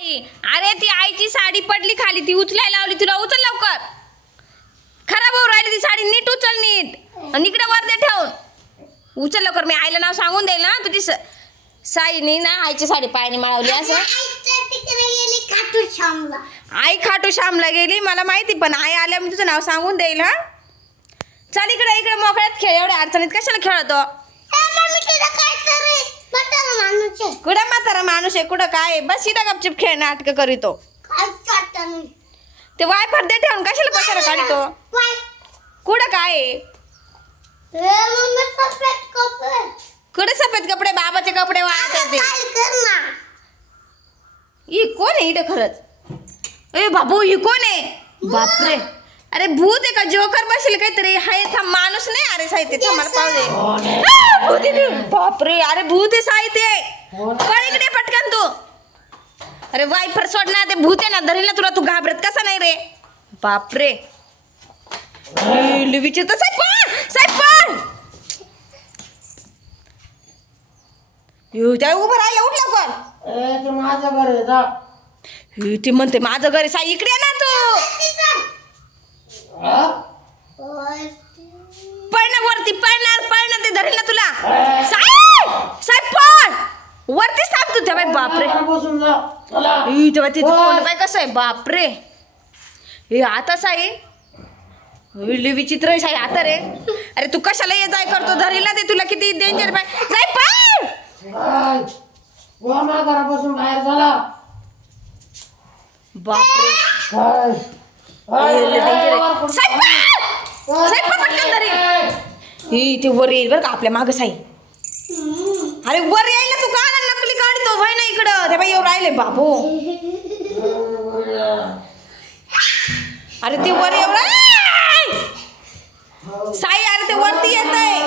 अरे ती आईची साडी पडली खाली, ती उचलायला लावली, तुला उचल लवकर. खराब होऊ राहिली ती साडी, नीट उचल नीट. आणि इकडे वर दे ठेवून. उचल लवकर, मी आईला नाव सांगून देईल ना तुझी साईनी ना आईची साडी पायाने माळवली असं. आई खाटू श्यामला गेली मला माहिती, पण आई आल्या मी तुझं नाव सांगून देईल. हा चल इकडे इकडे मोकळ्यात खेळ, एवढ्या अडचणीत कशाला खेळतो. कुठं म्हातारा माणूस आहे, कुठं काय, बस इथं गपचिप खेळ नाटक करीतो. ते वायफर दे ठेवून कशाला पसारा काढतो. कुठं काय कुठे सफेद कपडे, बाबाचे कपडे वाळत येते. ही कोण आहे इथं खरंच. ए बाबू ही कोण आहे. बापरे, अरे भूत आहे का जोकर बसेल काहीतरी. हाय थांब, माणूस नाही. अरे साहित्य मला पाहू दे. बापरे, अरे भूत आहे साहित्य. पण इकडे पटकन तू. अरे वायफर सोड ना, ते भूत आहे ना, धरील ना तुला. तू घाबरत कसा नाही रे. बापरे विचित्र. साहेब त्या उभं राहिलं, उठ लवकर. माझं घर आहे जा. ती म्हणते माझं घर आहे. साई इकडे ना तू. पळणं वरती, पळणं ते धरेल ना तुला. साहेब पळ वरतीच थांब तू. तेव्हा बापरे, तेव्हा तिथं कोण बाय कसं आहे. बापरे हे आता साई विचित्र आहे साई आता रे. अरे तू कशाला ये जाय करतो, धरेल ना ते तुला. किती डेंजर बाय. साई पळ. घरापासून बाहेर झाला. बापरे ते वर येईल बरं का आपल्या माग साई. अरे वर येईल ना तू. का नकली काढतो भाई ना इकडं. ते बाई येऊ राहिले बाबू. अरे ते वर येऊ साई. अरे ते वरती येत आहे.